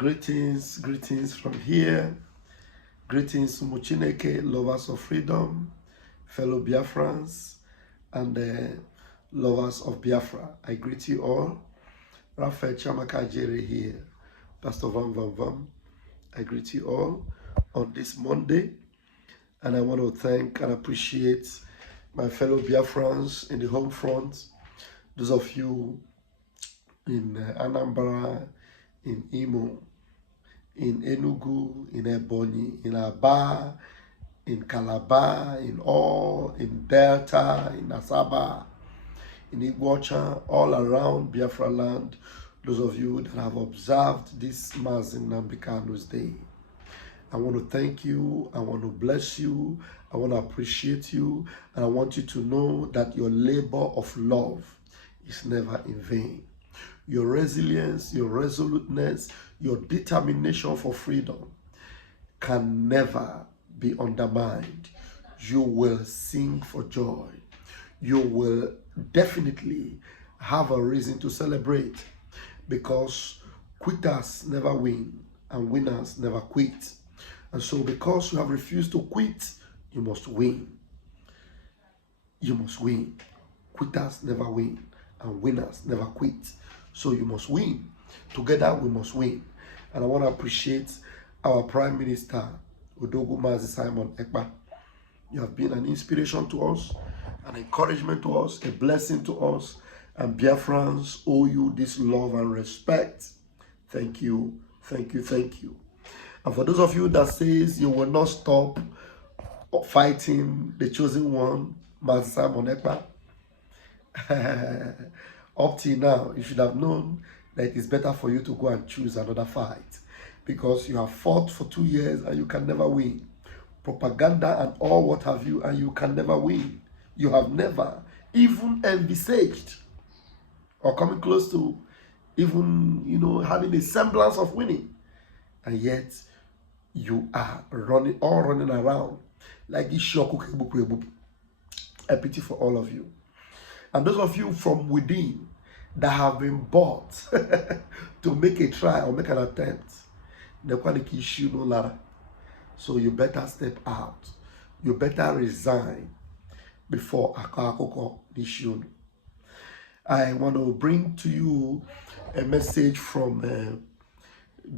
Greetings from here. Greetings, Muchineke, lovers of freedom, fellow Biafrans, and lovers of Biafra. I greet you all. Raphael Chamaka Jere here, Pastor Vam Vam Vam. I greet you all on this Monday, and I want to thank and appreciate my fellow Biafrans in the home front, those of you in Anambra, in Imo, in Enugu, in Ebonyi, in Aba, in Calabar, in Delta, in Asaba, in Iguacha, all around Biafra land, those of you that have observed this Mazin Nambikanu's Day. I want to thank you, I want to bless you, I want to appreciate you, and I want you to know that your labor of love is never in vain. Your resilience, your resoluteness, your determination for freedom can never be undermined. You will sing for joy. You will definitely have a reason to celebrate, because quitters never win and winners never quit. And so because you have refused to quit, you must win. You must win. Quitters never win and winners never quit. So you must win. Together we must win. And I want to appreciate our Prime Minister, Odogu Mazi Simon Ekpa. You have been an inspiration to us, an encouragement to us, a blessing to us. And Biafrans owe you this love and respect. Thank you, thank you, thank you. And for those of you that says you will not stop fighting the chosen one, Mazi Simon Ekpa, up till now, you should have known that it is better for you to go and choose another fight, because you have fought for 2 years and you can never win. Propaganda and all what have you, and you can never win. You have never even envisaged or coming close to even, having a semblance of winning. And yet, you are running around like this shoku. A pity for all of you. And those of you from within that have been bought to make a try or make an attempt, so you better step out. You better resign before Akakoko Nishun. I want to bring to you a message from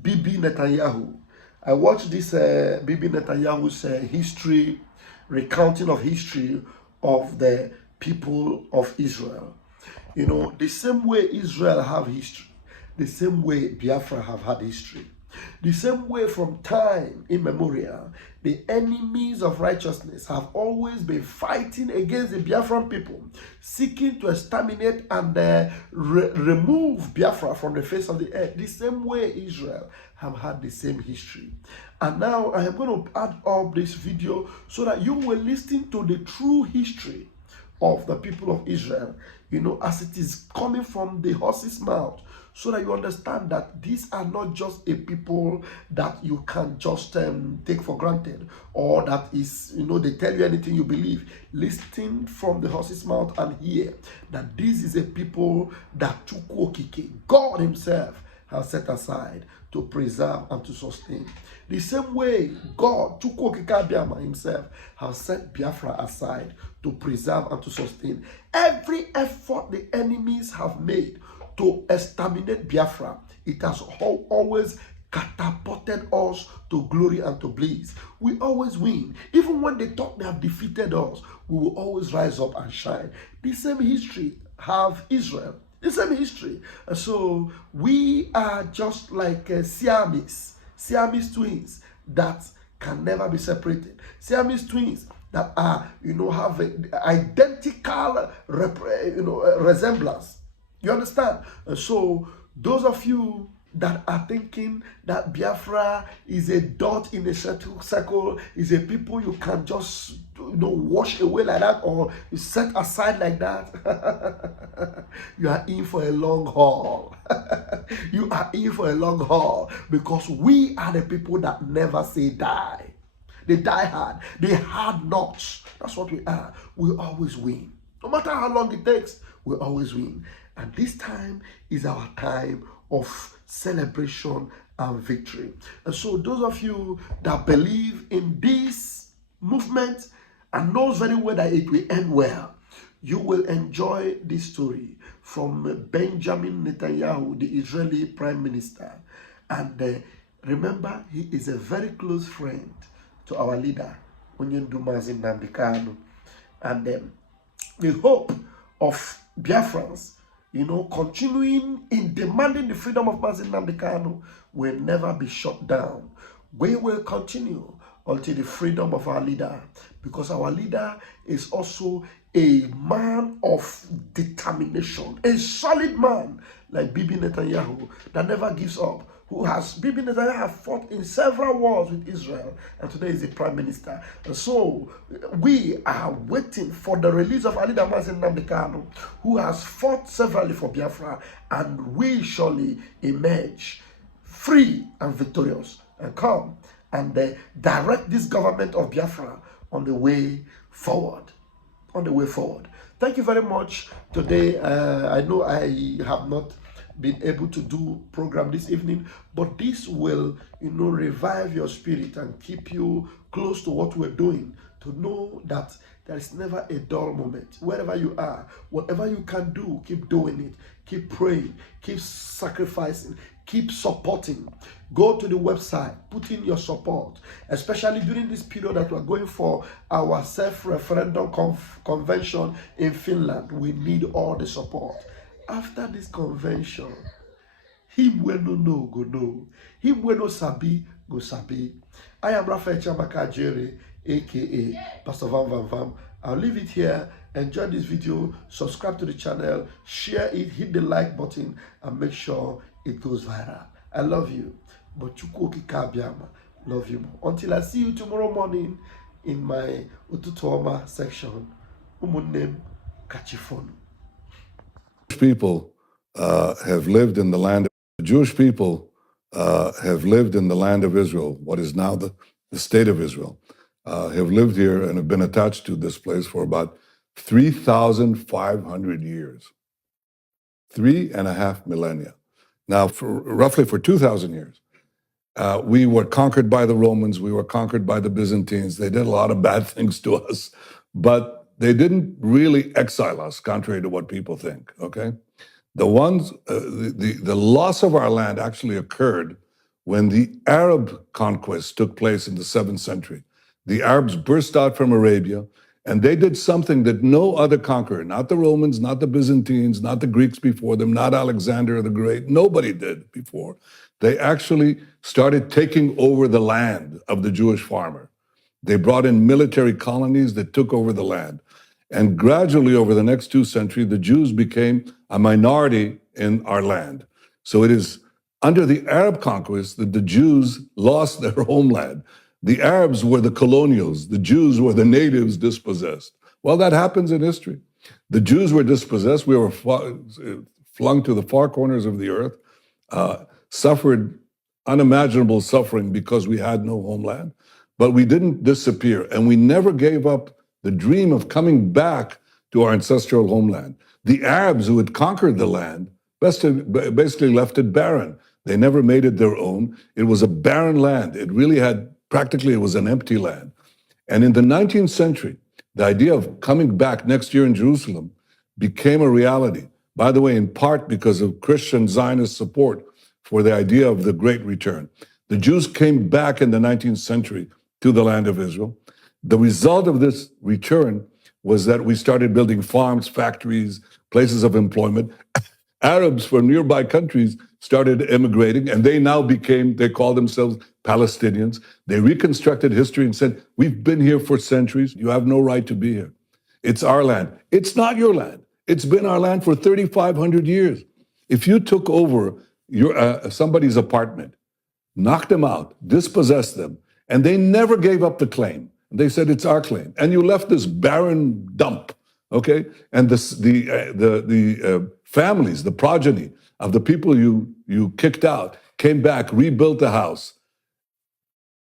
Bibi Netanyahu. I watched this Bibi Netanyahu's recounting of history of the people of Israel. The same way Israel have history, the same way Biafra have had history, the same way from time immemorial, the enemies of righteousness have always been fighting against the Biafran people, seeking to exterminate and remove Biafra from the face of the earth. The same way Israel have had the same history. And now I am going to add up this video so that you will listen to the true history of the people of Israel, as it is coming from the horse's mouth, so that you understand that these are not just a people that you can just take for granted, or that is, they tell you anything you believe. Listen from the horse's mouth and hear that this is a people that Chukwokike, God himself, has set aside to preserve and to sustain. The same way God, Chukwokike Abiyama himself, has set Biafra aside to preserve and to sustain. Every effort the enemies have made to exterminate Biafra, it has always catapulted us to glory and to bliss. We always win. Even when they thought they have defeated us, we will always rise up and shine. The same history have Israel. The same history. So we are just like Siamese twins that can never be separated. Siamese twins that are, have an identical resemblance. You understand? So those of you that are thinking that Biafra is a dot in a circle, is a people you can just wash away like that, or you set aside like that, you are in for a long haul. You are in for a long haul, because we are the people that never say die. They die hard. They hard knocks. That's what we are. We always win. No matter how long it takes, we always win. And this time is our time of celebration and victory. And so those of you that believe in this movement and knows very well that it will end well, you will enjoy this story from Benjamin Netanyahu, the Israeli Prime Minister. And remember, he is a very close friend to our leader, Onyendu Mazin Nnamdi Kanu. And the hope of Biafrans, continuing in demanding the freedom of Mazin Nnamdi Kanu will never be shut down. We will continue until the freedom of our leader, because our leader is also a man of determination, a solid man like Bibi Netanyahu that never gives up. Bibi Netanyahu have fought in several wars with Israel, and today is the prime minister. And so we are waiting for the release of Ali Mazin Nnamdi Kanu, who has fought severally for Biafra, and we surely emerge free and victorious and come and direct this government of Biafra on the way forward. Thank you very much. Today, I know I have not been able to do program this evening, but this will, revive your spirit and keep you close to what we're doing, to know that there is never a dull moment. Wherever you are, whatever you can do, keep doing it. Keep praying, keep sacrificing, keep supporting. Go to the website, put in your support, especially during this period that we're going for our self-referendum convention in Finland. We need all the support. After this convention, him we no know go know. Him we no sabi go sabi. I am Raphael Chamaka Jerry, aka Pastor Vam Vam Vam. I'll leave it here. Enjoy this video, subscribe to the channel, share it, hit the like button, and make sure it goes viral. I love you, but Chukwuoki Kabiama love you more. Until I see you tomorrow morning in my Ututuoma section, Umunnem Kachifonu. People have lived in the land. The Jewish people have lived in the land of Israel, what is now the state of Israel, have lived here and have been attached to this place for about 3,500 years, 3.5 millennia. Now, roughly for 2,000 years, we were conquered by the Romans, we were conquered by the Byzantines. They did a lot of bad things to us, but they didn't really exile us, contrary to what people think, okay? The loss of our land actually occurred when the Arab conquest took place in the 7th century. The Arabs burst out from Arabia, and they did something that no other conqueror, not the Romans, not the Byzantines, not the Greeks before them, not Alexander the Great, nobody did before. They actually started taking over the land of the Jewish farmer. They brought in military colonies that took over the land. And gradually, over the next 2 centuries, the Jews became a minority in our land. So it is under the Arab conquest that the Jews lost their homeland. The Arabs were the colonials. The Jews were the natives dispossessed. Well, that happens in history. The Jews were dispossessed. We were flung to the far corners of the earth, suffered unimaginable suffering because we had no homeland. But we didn't disappear, and we never gave up the dream of coming back to our ancestral homeland. The Arabs who had conquered the land basically left it barren. They never made it their own. It was a barren land. It really had, practically it was an empty land. And in the 19th century, the idea of coming back next year in Jerusalem became a reality. By the way, in part because of Christian Zionist support for the idea of the Great Return. The Jews came back in the 19th century to the land of Israel. The result of this return was that we started building farms, factories, places of employment. Arabs from nearby countries started immigrating, and they call themselves Palestinians. They reconstructed history and said, we've been here for centuries. You have no right to be here. It's our land. It's not your land. It's been our land for 3,500 years. If you took over somebody's apartment, knocked them out, dispossessed them, and they never gave up the claim. They said, it's our claim. And you left this barren dump, okay? And the families, the progeny of the people you kicked out came back, rebuilt the house.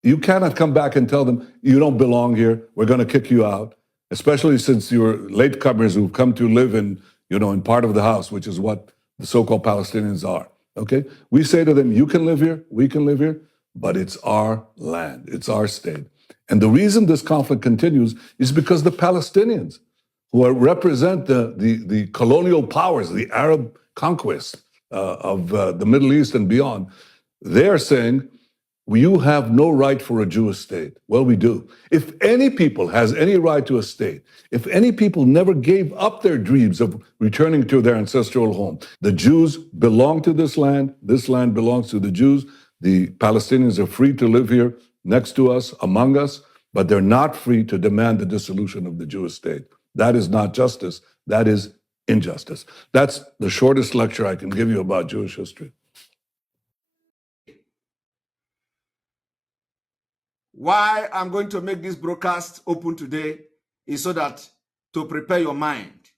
You cannot come back and tell them, you don't belong here, we're gonna kick you out, especially since you're latecomers who've come to live in part of the house, which is what the so-called Palestinians are. Okay? We say to them, you can live here, we can live here, but it's our land, it's our state. And the reason this conflict continues is because the Palestinians, represent the colonial powers, the Arab conquest of the Middle East and beyond, they're saying, you have no right for a Jewish state. Well, we do. If any people has any right to a state, if any people never gave up their dreams of returning to their ancestral home, the Jews belong to this land belongs to the Jews, the Palestinians are free to live here next to us, among us, but they're not free to demand the dissolution of the Jewish state. That is not justice, that is injustice. That's the shortest lecture I can give you about Jewish history. Why I'm going to make this broadcast open today is so that to prepare your mind.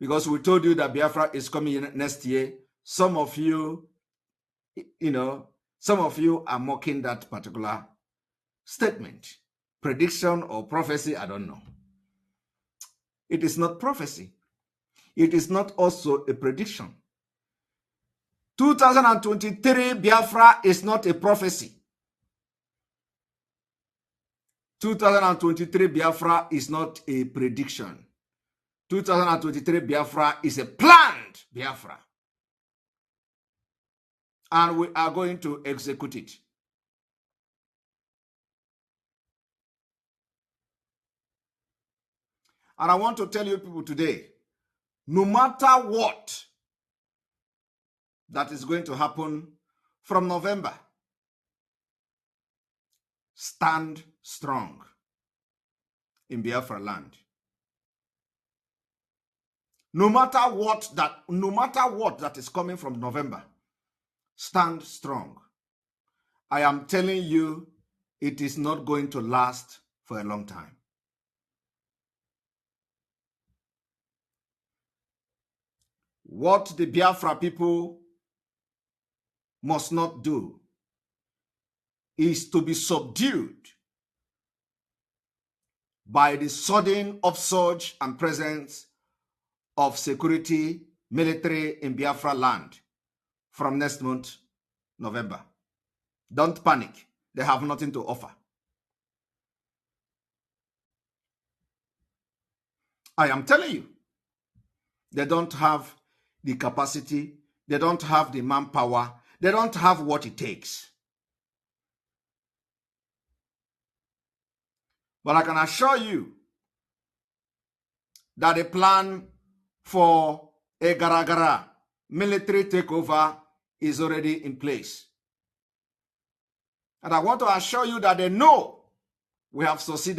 Because we told you that Biafra is coming in next year. Some of you, some of you are mocking that particular statement. Prediction or prophecy, I don't know. It is not prophecy. It is not also a prediction. 2023 Biafra is not a prophecy. 2023 Biafra is not a prediction. 2023 Biafra is a planned Biafra. And we are going to execute it. And I want to tell you people today, no matter what that is going to happen from November, stand strong in Biafra land. No matter what that is coming from November, stand strong. I am telling you, it is not going to last for a long time. What the Biafra people must not do is to be subdued by the sudden upsurge and presence of security, military in Biafra land from next month, November. Don't panic. They have nothing to offer. I am telling you, they don't have the capacity, they don't have the manpower, they don't have what it takes. But I can assure you that a plan for a Garagara military takeover is already in place. And I want to assure you that they know we have succeeded.